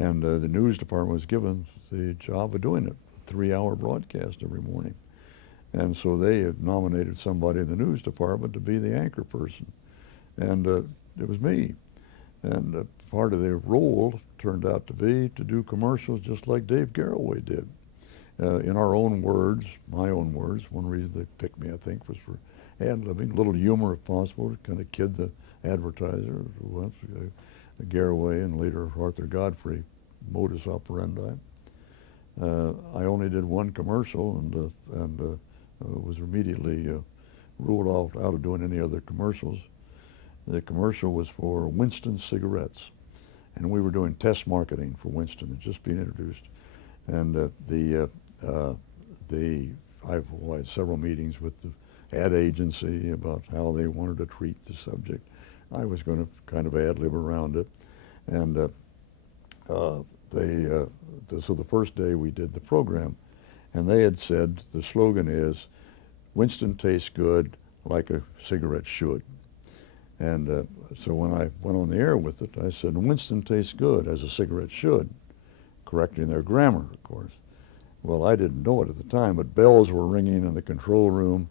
And the news department was given the job of doing it, a 3-hour broadcast every morning. And so they had nominated somebody in the news department to be the anchor person. And it was me. And part of their role turned out to be to do commercials just like Dave Garroway did. In our own words, my own words, one reason they picked me, I think, was for ad-libbing, a little humor if possible, to kind of kid the advertiser, once Garroway and later Arthur Godfrey modus operandi. I only did one commercial and was immediately ruled out of doing any other commercials. The commercial was for Winston cigarettes, and we were doing test marketing for Winston. It just been introduced, and I had several meetings with the ad agency about how they wanted to treat the subject. I was going to kind of ad-lib around it, and so the first day we did the program, and they had said the slogan is, "Winston tastes good like a cigarette should." And so when I went on the air with it, I said, "Winston tastes good as a cigarette should," correcting their grammar, of course. Well, I didn't know it at the time, but bells were ringing in the control room.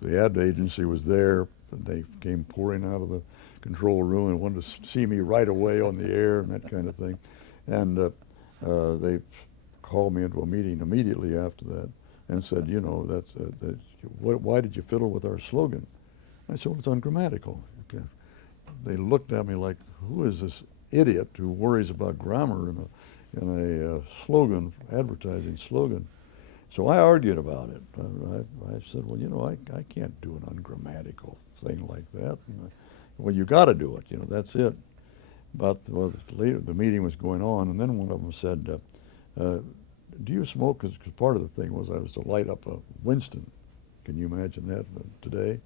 The ad agency was there, and they came pouring out of the control room and wanted to see me right away on the air and that kind of thing. And they called me into a meeting immediately after that and said, "You know, why did you fiddle with our slogan?" I said, "Well, it's ungrammatical." Okay. They looked at me like, "Who is this idiot who worries about grammar in a slogan, advertising slogan?" So I argued about it. I said, "Well, you know, I can't do an ungrammatical thing like that." "Well, you got to do it. You know, that's it." But later the meeting was going on, and then one of them said, "Do you smoke?" Because part of the thing was I was to light up a Winston. Can you imagine that today?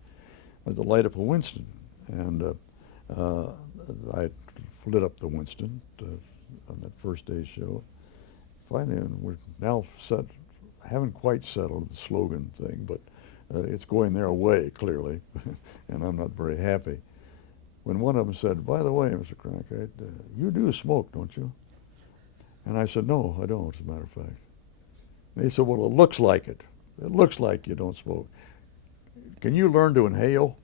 I was to light up a Winston, and I lit up the Winston on that first day's show. Finally, and we're now haven't quite settled the slogan thing, but it's going their way, clearly, and I'm not very happy. When one of them said, "By the way, Mr. Cronkite, you do smoke, don't you?" And I said, "No, I don't, as a matter of fact." And they said, "Well, it looks like it. It looks like you don't smoke. Can you learn to inhale?"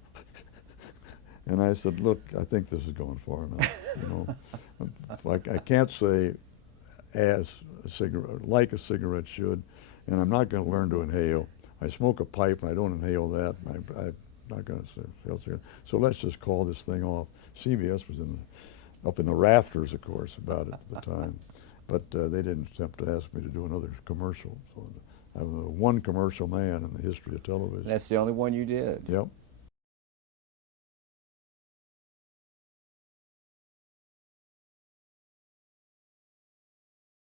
And I said, "Look, I think this is going far enough. You know, I can't say like a cigarette should, and I'm not going to learn to inhale. I smoke a pipe, and I don't inhale that. And I'm not going to inhale cigarette. So let's just call this thing off." CBS was up in the rafters, of course, about it at the time, but they didn't attempt to ask me to do another commercial. So I'm the one commercial man in the history of television. That's the only one you did. Yep.